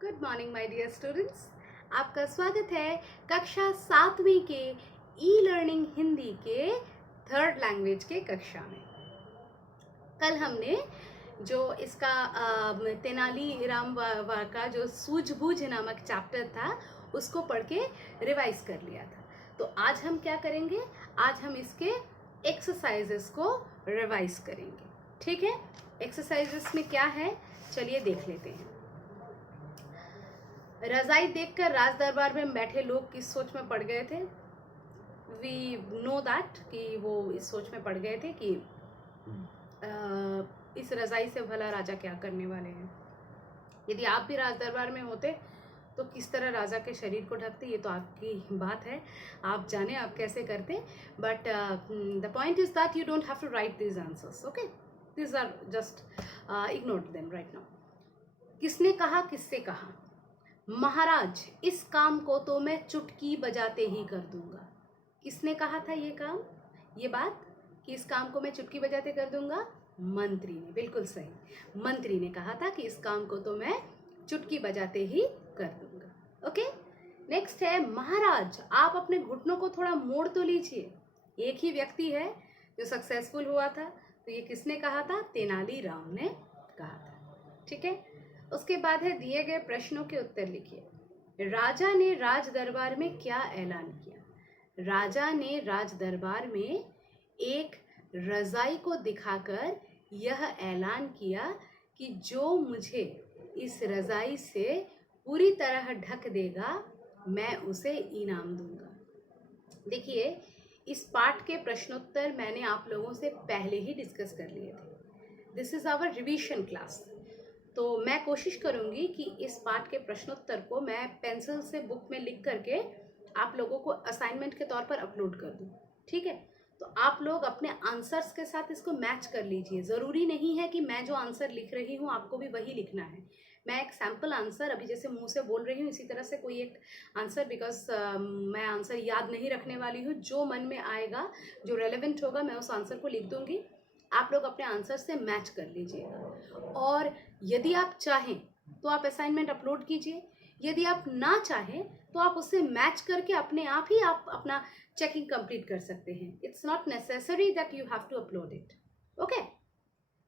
Good morning my dear students. आपका स्वागत है कक्षा 7वीं के ई लर्निंग हिंदी के थर्ड लैंग्वेज के कक्षा में। कल हमने जो इसका तेनालीराम का जो सूझबूझ नामक चैप्टर था उसको पढ़ के रिवाइज कर लिया था। तो आज हम क्या करेंगे, आज हम इसके एक्सरसाइजेस को रिवाइज करेंगे। ठीक है, एक्सरसाइजेस में क्या है चलिए देख लेते हैं। रजाई देखकर राज दरबार में बैठे लोग किस सोच में पड़ गए थे। वी नो दैट कि वो इस सोच में पड़ गए थे कि इस रजाई से भला राजा क्या करने वाले हैं। यदि आप भी राज दरबार में होते तो किस तरह राजा के शरीर को ढकते, ये तो आपकी बात है, आप जाने आप कैसे करते। But the point is that you don't have to write these answers, okay, these are just ignore them right now. किसने कहा, किससे कहा। महाराज इस काम को तो मैं चुटकी बजाते ही कर दूंगा। किसने कहा था ये काम, ये बात कि इस काम को मैं चुटकी बजाते कर दूंगा? मंत्री ने, बिल्कुल सही, मंत्री ने कहा था कि इस काम को तो मैं चुटकी बजाते ही कर दूंगा। ओके, नेक्स्ट है महाराज आप अपने घुटनों को थोड़ा मोड़ तो लीजिए। एक ही व्यक्ति है जो सक्सेसफुल हुआ था, तो ये किसने कहा था? तेनालीराम ने कहा था। ठीक है, उसके बाद है दिए गए प्रश्नों के उत्तर लिखिए। राजा ने राज दरबार में क्या ऐलान किया? राजा ने राज दरबार में एक रजाई को दिखाकर यह ऐलान किया कि जो मुझे इस रजाई से पूरी तरह ढक देगा मैं उसे इनाम दूंगा। देखिए, इस पाठ के प्रश्नोत्तर मैंने आप लोगों से पहले ही डिस्कस कर लिए थे। This is our revision class. तो मैं कोशिश करूंगी कि इस पाठ के प्रश्नोत्तर को मैं पेंसिल से बुक में लिख करके आप लोगों को असाइनमेंट के तौर पर अपलोड कर दूं। ठीक है, तो आप लोग अपने आंसर्स के साथ इसको मैच कर लीजिए। ज़रूरी नहीं है कि मैं जो आंसर लिख रही हूँ आपको भी वही लिखना है। मैं एक सैम्पल आंसर अभी जैसे मुंह से बोल रही हूँ, इसी तरह से कोई एक आंसर, बिकॉज मैं आंसर याद नहीं रखने वाली हूँ, जो मन में आएगा, जो रेलेवेंट होगा, मैं उस आंसर को लिख दूंगी। आप लोग अपने आंसर से मैच कर लीजिएगा। और यदि आप चाहें तो आप असाइनमेंट अपलोड कीजिए, यदि आप ना चाहें तो आप उससे मैच करके अपने आप ही आप अपना चेकिंग कंप्लीट कर सकते हैं। It's not necessary that you have to upload it. Okay,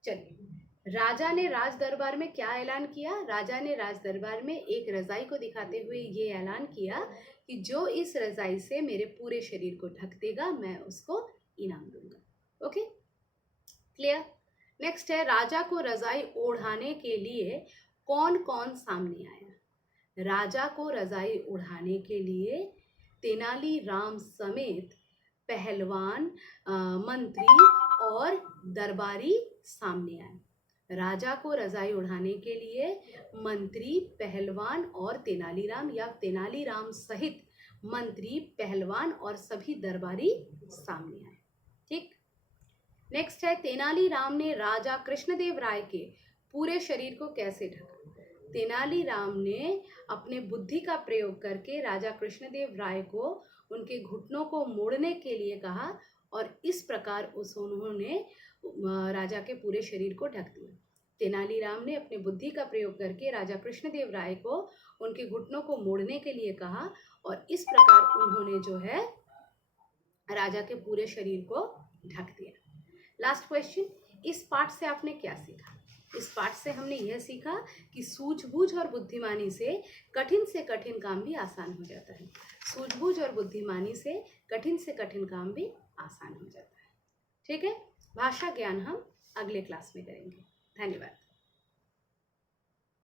चलिए। राजा ने राज दरबार में क्या ऐलान किया? राजा ने राज दरबार में एक रजाई को दिखाते हुए ये ऐलान किया कि जो इस रजाई से मेरे पूरे शरीर को ढक देगा मैं उसको इनाम दूंगा। Okay, clear. नेक्स्ट है राजा को रजाई ओढ़ाने के लिए कौन कौन सामने आया? राजा को रजाई ओढ़ाने के लिए तेनालीराम समेत पहलवान, मंत्री और दरबारी सामने आए। राजा को रजाई ओढ़ाने के लिए मंत्री, पहलवान और तेनालीराम, या तेनालीराम सहित मंत्री, पहलवान और सभी दरबारी सामने आए। ठीक, नेक्स्ट है तेनालीराम ने राजा कृष्णदेव राय के पूरे शरीर को कैसे ढका? तेनालीराम ने अपने बुद्धि का प्रयोग करके राजा कृष्णदेव राय को उनके घुटनों को मोड़ने के लिए कहा और इस प्रकार उन्होंने राजा के पूरे शरीर को ढक दिया। तेनालीराम ने अपने बुद्धि का प्रयोग करके राजा कृष्णदेव राय को उनके घुटनों को मोड़ने के लिए कहा और इस प्रकार उन्होंने जो है राजा के पूरे शरीर को ढक दिया। लास्ट क्वेश्चन, इस पाठ से आपने क्या सीखा? इस पाठ से हमने यह सीखा कि सूझबूझ और बुद्धिमानी से कठिन काम भी आसान हो जाता है। सूझबूझ और बुद्धिमानी से कठिन काम भी आसान हो जाता है। ठीक है, भाषा ज्ञान हम अगले क्लास में करेंगे। धन्यवाद।